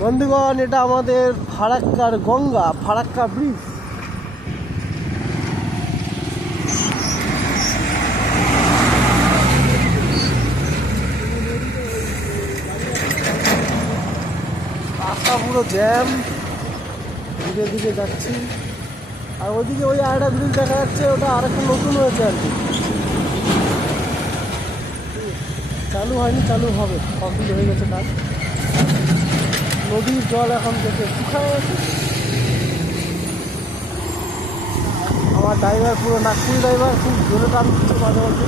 বন্ধুগণ, এটা আমাদের ফারাক্কার গঙ্গা, ফারাক্কা ব্রিজ। রাস্তা পুরো জ্যাম, ধীরে ধীরে যাচ্ছি। আর ওইদিকে ওই আরেকটা ব্রিজ দেখা যাচ্ছে, ওটা আরেকটা নতুন হয়েছে আর কি, চালু হয়নি, চালু হবে, কমপ্লিট হয়ে গেছে কাজ। নদীর জল এখন দেখে শুকায় গেছে। আমার ড্রাইভার পুরো নাগপুরি ড্রাইভার, খুব জোরে টান দিচ্ছে মাঝে মাঝে।